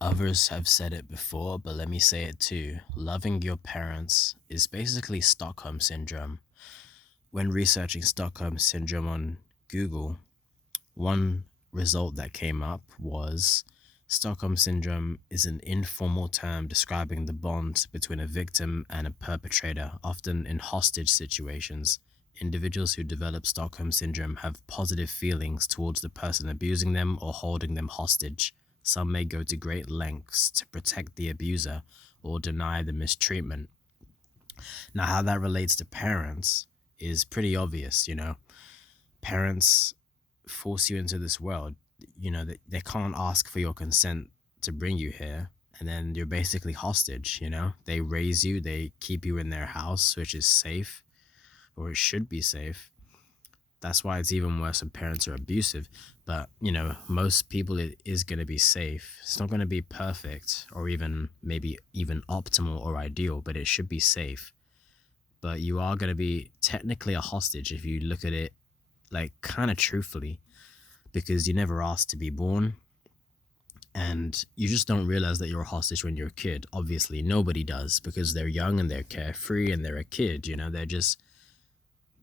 Others have said it before, but let me say it too. Loving your parents is basically Stockholm Syndrome. When researching Stockholm Syndrome on Google, one result that came up was Stockholm Syndrome is an informal term describing the bond between a victim and a perpetrator, often in hostage situations. Individuals who develop Stockholm Syndrome have positive feelings towards the person abusing them or holding them hostage. Some may go to great lengths to protect the abuser or deny the mistreatment. Now, how that relates to parents is pretty obvious, Parents force you into this world. They can't ask for your consent to bring you here, and then you're basically hostage. They raise you, they keep you in their house, which is safe, or it should be safe. That's why it's even worse when parents are abusive. But most people, it is going to be safe. It's not going to be perfect or even maybe even optimal or ideal, but it should be safe. But you are going to be technically a hostage if you look at it like kind of truthfully, because you never asked to be born, and you just don't realize that you're a hostage when you're a kid. Obviously nobody does, because they're young and they're carefree and they're a kid. They're just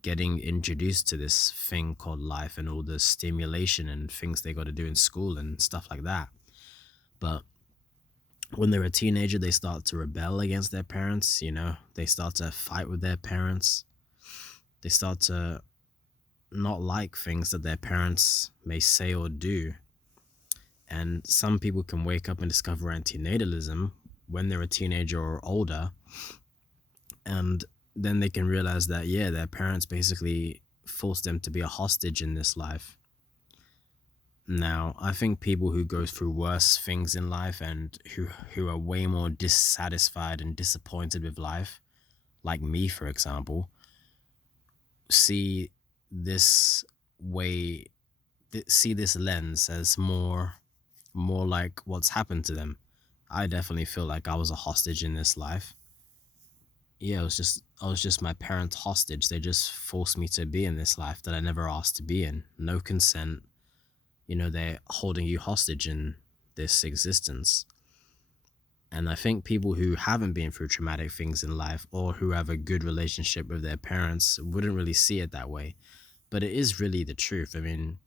getting introduced to this thing called life and all the stimulation and things they got to do in school and stuff like that. But when they're a teenager, they start to rebel against their parents. They start to fight with their parents. They start to not like things that their parents may say or do. And some people can wake up and discover antinatalism when they're a teenager or older. And then they can realize that, yeah, their parents basically forced them to be a hostage in this life. Now, I think people who go through worse things in life and who are way more dissatisfied and disappointed with life, like me, for example, see this way, see this lens as more like what's happened to them. I definitely feel like I was a hostage in this life. Yeah, I was just my parents' hostage. They just forced me to be in this life that I never asked to be in. No consent. They're holding you hostage in this existence. And I think people who haven't been through traumatic things in life, or who have a good relationship with their parents, wouldn't really see it that way. But it is really the truth. I mean,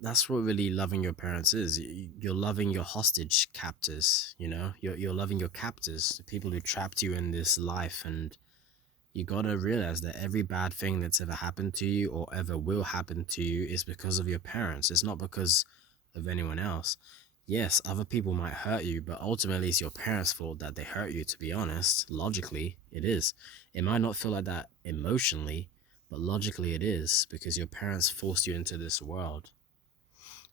that's what really loving your parents is. You're loving your hostage captors. You're loving your captors, the people who trapped you in this life. And you gotta realize that every bad thing that's ever happened to you or ever will happen to you is because of your parents. It's not because of anyone else. Yes, other people might hurt you, but ultimately it's your parents' fault that they hurt you. To be honest, logically it is. It might not feel like that emotionally, but logically it is, because your parents forced you into this world.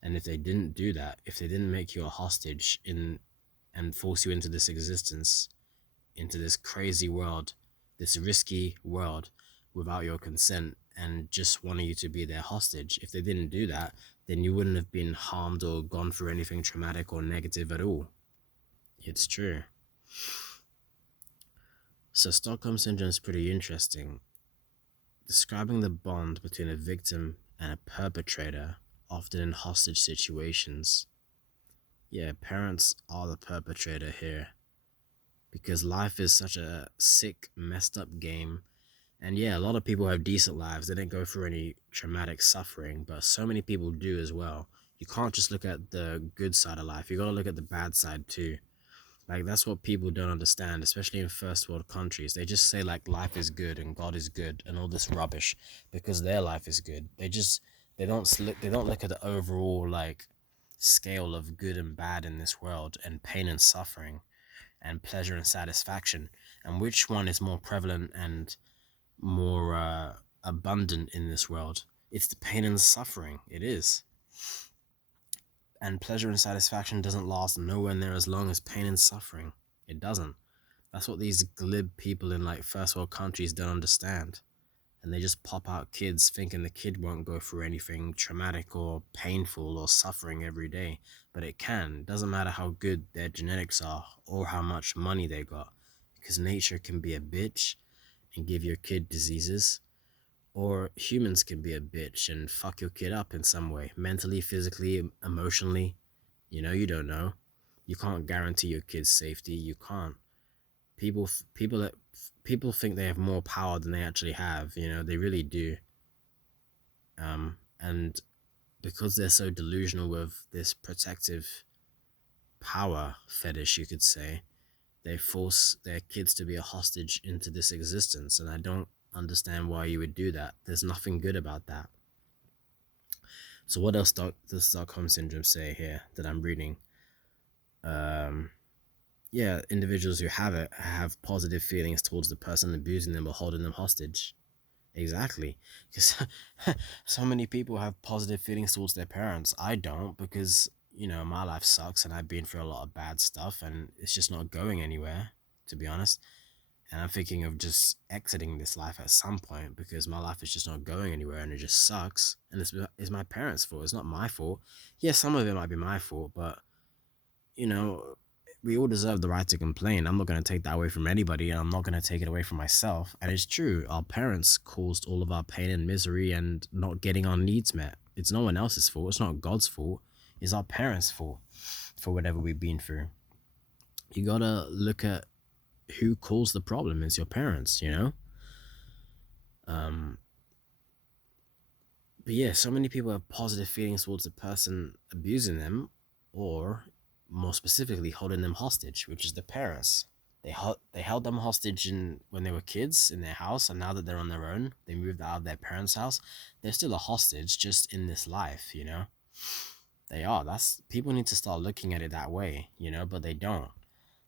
And if they didn't do that, if they didn't make you a hostage in and force you into this existence, into this crazy world, this risky world, without your consent and just wanting you to be their hostage, if they didn't do that, then you wouldn't have been harmed or gone through anything traumatic or negative at all. It's true. So Stockholm Syndrome is pretty interesting, describing the bond between a victim and a perpetrator, often in hostage situations. Yeah, parents are the perpetrator here, because life is such a sick, messed up game. And yeah, a lot of people have decent lives. They didn't go through any traumatic suffering, but so many people do as well. You can't just look at the good side of life. You gotta look at the bad side too. Like, that's what people don't understand, especially in first world countries. They just say like life is good and God is good and all this rubbish because their life is good. They don't look at the overall like scale of good and bad in this world, and pain and suffering, and pleasure and satisfaction, and which one is more prevalent and more abundant in this world. It's the pain and suffering. It is. And pleasure and satisfaction doesn't last nowhere near as long as pain and suffering. It doesn't. That's what these glib people in like first world countries don't understand. And they just pop out kids thinking the kid won't go through anything traumatic or painful or suffering every day. But it can. It doesn't matter how good their genetics are or how much money they got. Because nature can be a bitch and give your kid diseases, or humans can be a bitch and fuck your kid up in some way, mentally, physically, emotionally. You don't know. You can't guarantee your kids' safety. You can't. People think they have more power than they actually have. You know, they really do. And because they're so delusional with this protective power fetish, you could say, they force their kids to be a hostage into this existence. And I don't understand why you would do that. There's nothing good about that. So what else does Stockholm Syndrome say here that I'm reading? Yeah, individuals who have it have positive feelings towards the person abusing them or holding them hostage. Exactly. Because so many people have positive feelings towards their parents. I don't, because, you know, my life sucks and I've been through a lot of bad stuff and it's just not going anywhere, to be honest. And I'm thinking of just exiting this life at some point because my life is just not going anywhere and it just sucks. And it's my parents' fault. It's not my fault. Yeah, some of it might be my fault, but, you know, we all deserve the right to complain. I'm not going to take that away from anybody, and I'm not going to take it away from myself. And it's true, our parents caused all of our pain and misery and not getting our needs met. It's no one else's fault. It's not God's fault. It's our parents' fault for whatever we've been through. You gotta look at who caused the problem. It's your parents, you know? But yeah, so many people have positive feelings towards the person abusing them, or more specifically, holding them hostage, which is the parents. They held them hostage when they were kids in their house, and now that they're on their own, they moved out of their parents' house. They're still a hostage, just in this life, you know. They are. That's people need to start looking at it that way, you know, but they don't.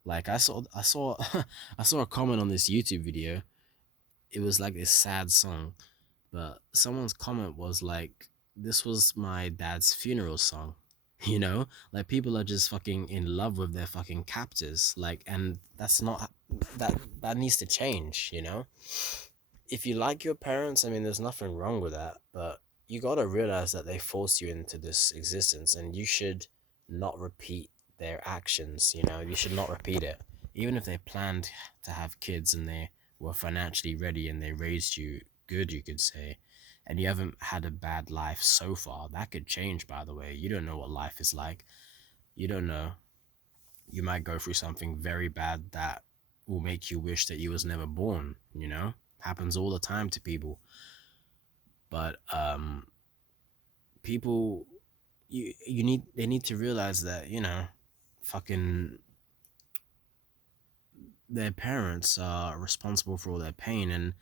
Like I saw I saw a comment on this YouTube video. It was like this sad song, but someone's comment was like, this was my dad's funeral song. You know, like people are just fucking in love with their fucking captors. Like, and that's not that needs to change, you know? If you like your parents, I mean, there's nothing wrong with that, but you gotta realize that they forced you into this existence and you should not repeat their actions, you know? You should not repeat it. Even if they planned to have kids and they were financially ready and they raised you good, you could say, and you haven't had a bad life so far, that could change, by the way. You don't know what life is like. You don't know. You might go through something very bad that will make you wish that you was never born, you know? Happens all the time to people. But people they need to realize that, you know, fucking their parents are responsible for all their pain, and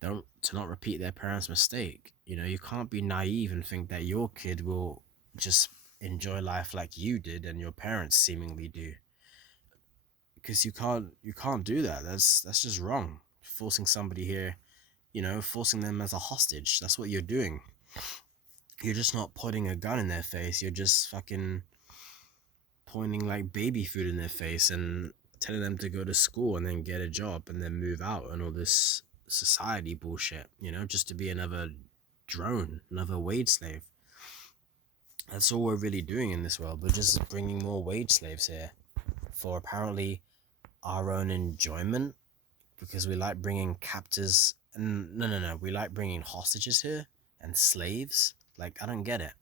don't to not repeat their parents' mistake. You know, you can't be naive and think that your kid will just enjoy life like you did and your parents seemingly do, because you can't do that. That's just wrong. Forcing somebody here, you know, forcing them as a hostage. That's what you're doing. You're just not putting a gun in their face. You're just fucking pointing like baby food in their face and telling them to go to school and then get a job and then move out and all this society bullshit, you know, just to be another drone, another wage slave. That's all we're really doing in this world. We're just bringing more wage slaves here for apparently our own enjoyment, because we like bringing captors. And no, we like bringing hostages here and slaves. Like, I don't get it.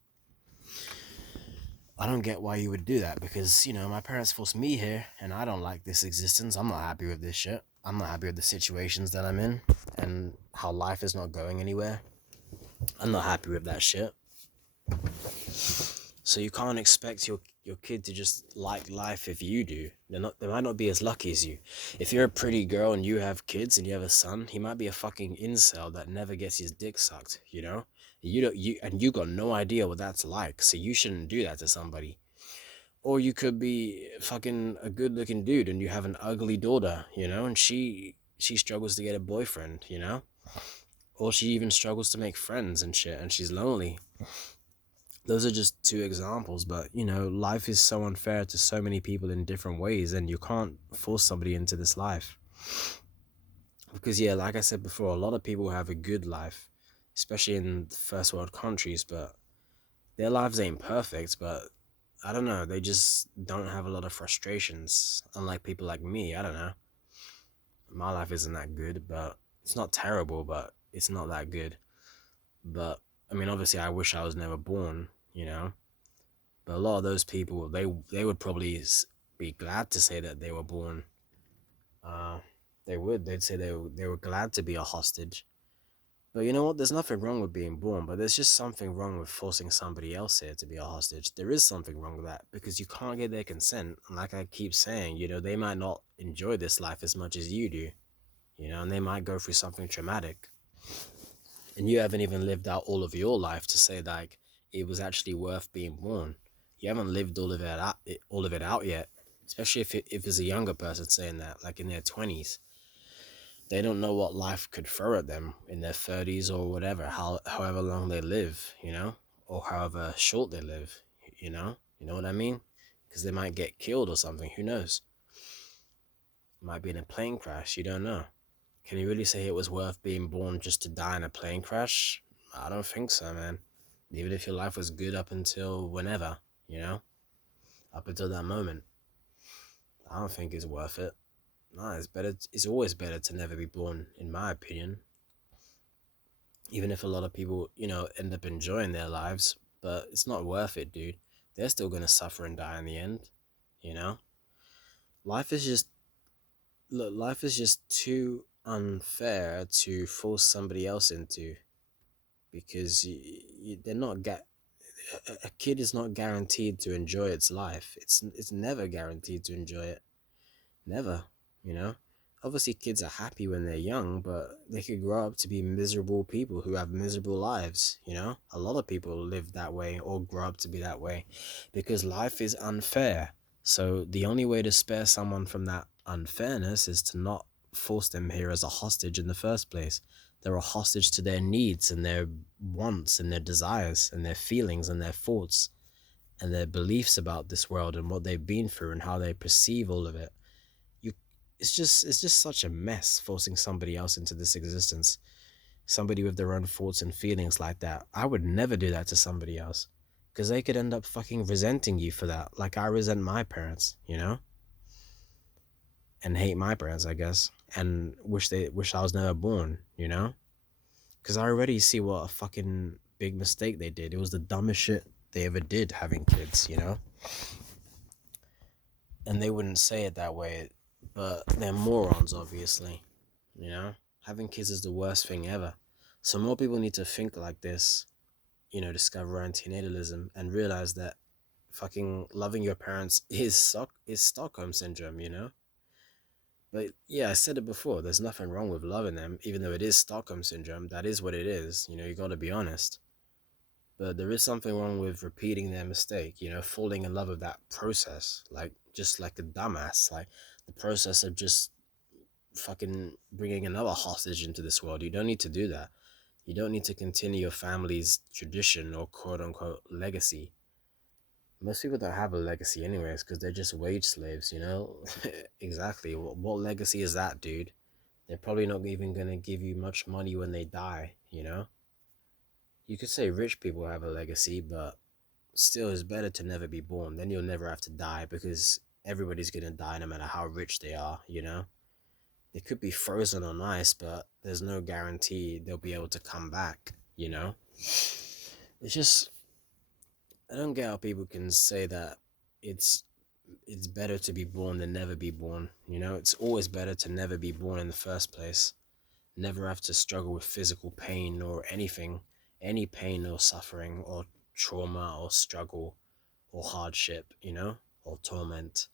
I don't get why you would do that, because, you know, my parents forced me here and I don't like this existence. I'm not happy with this shit. I'm not happy with the situations that I'm in and how life is not going anywhere. I'm not happy with that shit. So you can't expect your kid to just like life if you do. They might not be as lucky as you. If you're a pretty girl and you have kids and you have a son, he might be a fucking incel that never gets his dick sucked, you know? You got no idea what that's like, so you shouldn't do that to somebody. Or you could be fucking a good looking dude and you have an ugly daughter, you know, and she struggles to get a boyfriend, you know? Or she even struggles to make friends and shit, and she's lonely. Those are just two examples, but, you know, life is so unfair to so many people in different ways, and you can't force somebody into this life. Because, yeah, like I said before, a lot of people have a good life, especially in first world countries, but their lives ain't perfect, but I don't know, they just don't have a lot of frustrations, unlike people like me. I don't know. My life isn't that good, but it's not terrible, but it's not that good. But, I mean, obviously, I wish I was never born, you know? But a lot of those people, they would probably be glad to say that they were born. Uh, they'd say they were glad to be a hostage. But you know what? There's nothing wrong with being born, but there's just something wrong with forcing somebody else here to be a hostage. There is something wrong with that because you can't get their consent. And like I keep saying, they might not enjoy this life as much as you do, and they might go through something traumatic. And you haven't even lived out all of your life to say like it was actually worth being born. You haven't lived all of it out yet. Especially if it's a younger person saying that, like in their 20s, they don't know what life could throw at them in their 30s or whatever, however long they live, or however short they live, you know what I mean? Because they might get killed or something. Who knows? Might be in a plane crash. You don't know. Can you really say it was worth being born just to die in a plane crash? I don't think so, man. Even if your life was good up until whenever, up until that moment, I don't think it's worth it. No, it's better. It's always better to never be born, in my opinion. Even if a lot of people, end up enjoying their lives, but it's not worth it, dude. They're still gonna suffer and die in the end, you know. Life is just life is just too unfair to force somebody else into because they're not a kid is not guaranteed to enjoy its life. It's never guaranteed to enjoy it. Never, you know? Obviously, kids are happy when they're young, but they could grow up to be miserable people who have miserable lives. A lot of people live that way or grow up to be that way because life is unfair. So, the only way to spare someone from that unfairness is to not force them here as a hostage in the first place. They're a hostage to their needs and their wants and their desires and their feelings and their thoughts and their beliefs about this world and what they've been through and how they perceive all of it. you it's just such a mess forcing somebody else into this existence, somebody with their own thoughts and feelings like that. I would never do that to somebody else because they could end up fucking resenting you for that, like I resent my parents, and hate my parents, I guess, and wish I was never born, because I already see what a fucking big mistake they did. It was the dumbest shit they ever did, having kids, and they wouldn't say it that way, but they're morons, obviously. Having kids is the worst thing ever. So more people need to think like this, discover antinatalism and realize that fucking loving your parents is Stockholm syndrome. But yeah, I said it before, there's nothing wrong with loving them, even though it is Stockholm syndrome. That is what it is, you gotta be honest. But there is something wrong with repeating their mistake, falling in love with that process, like just like a dumbass, like the process of just fucking bringing another hostage into this world. You don't need to do that. You don't need to continue your family's tradition or quote unquote legacy. Most people don't have a legacy anyways because they're just wage slaves. Exactly. What legacy is that, dude? They're probably not even going to give you much money when they die. You could say rich people have a legacy, but still it's better to never be born. Then you'll never have to die because everybody's going to die no matter how rich they are. They could be frozen on ice, but there's no guarantee they'll be able to come back. It's just, I don't get how people can say that it's it's better to be born than never be born. It's always better to never be born in the first place. Never have to struggle with physical pain or anything, any pain or suffering or trauma or struggle or hardship, or torment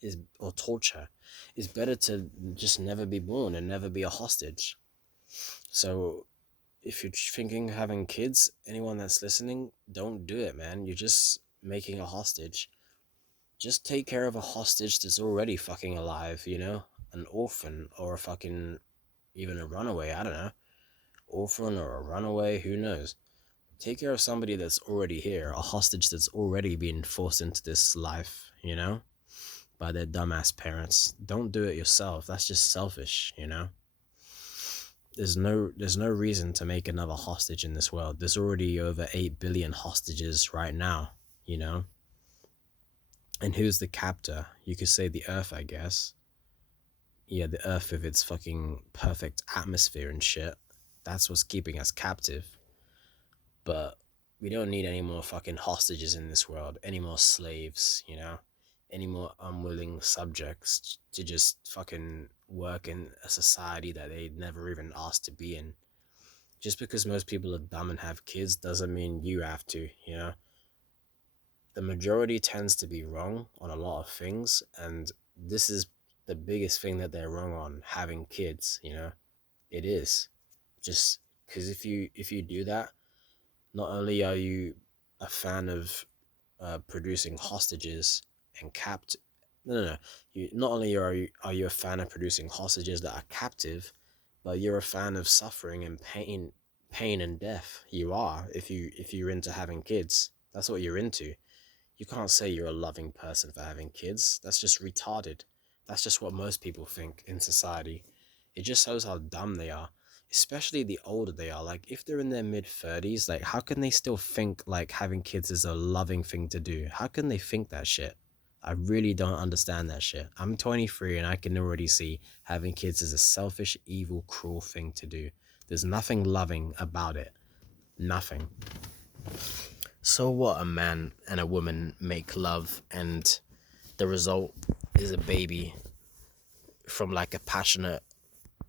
is or torture. It's better to just never be born and never be a hostage. So if you're thinking of having kids, anyone that's listening, don't do it, man. You're just making a hostage. Just take care of a hostage that's already fucking alive. An orphan or a fucking, even a runaway, I don't know. Orphan or a runaway, who knows? Take care of somebody that's already here, a hostage that's already been forced into this life, by their dumbass parents. Don't do it yourself. That's just selfish. There's no reason to make another hostage in this world. There's already over 8 billion hostages right now. And who's the captor? You could say the Earth, I guess. Yeah, the Earth with its fucking perfect atmosphere and shit. That's what's keeping us captive. But we don't need any more fucking hostages in this world, any more slaves. any more unwilling subjects to just fucking work in a society that they never even asked to be in. Just because most people are dumb and have kids doesn't mean you have to, you know? The majority tends to be wrong on a lot of things, and this is the biggest thing that they're wrong on, having kids, you know? It is. Just because if you do that, not only are you a fan of producing hostages and capt no, you not only are you a fan of producing hostages that are captive, but you're a fan of suffering and pain and death. You are, if you're into having kids. That's what you're into. You can't say you're a loving person for having kids. That's just retarded. That's just what most people think in society. It just shows how dumb they are, especially the older they are. Like, if they're in their mid 30s, like, how can they still think like having kids is a loving thing to do? How can they think that shit? I really don't understand that shit. I'm 23 and I can already see having kids is a selfish, evil, cruel thing to do. There's nothing loving about it. Nothing. So what, a man and a woman make love and the result is a baby from like a passionate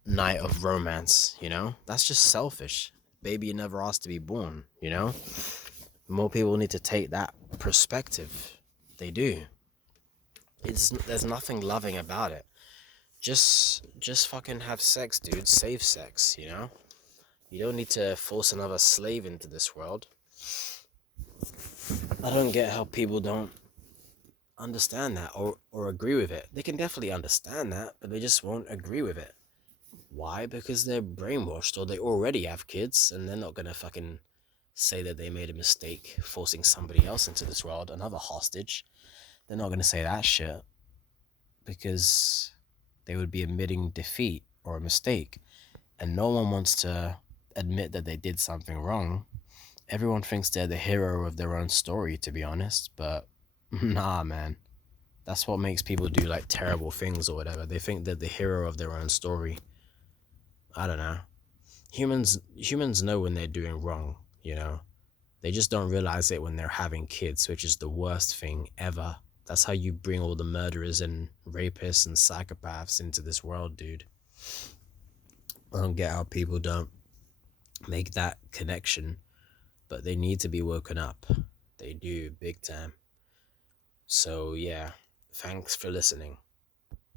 night of romance, you know? That's just selfish. Baby you never asked to be born, you know? More people need to take that perspective. They do. There's nothing loving about it. Just fucking have sex, dude. Save sex, you know? You don't need to force another slave into this world. I don't get how people don't understand that or agree with it. They can definitely understand that, but they just won't agree with it. Why? Because they're brainwashed, or they already have kids and they're not gonna fucking say that they made a mistake forcing somebody else into this world, another hostage. They're not gonna say that shit because they would be admitting defeat or a mistake, and no one wants to admit that they did something wrong. Everyone thinks they're the hero of their own story, to be honest, but nah, man. That's what makes people do like terrible things or whatever. They think they're the hero of their own story. I don't know. Humans know when they're doing wrong, you know. They just don't realize it when they're having kids, which is the worst thing ever. That's how you bring all the murderers and rapists and psychopaths into this world, dude. I don't get how people don't make that connection, but they need to be woken up. They do, big time. So yeah, thanks for listening.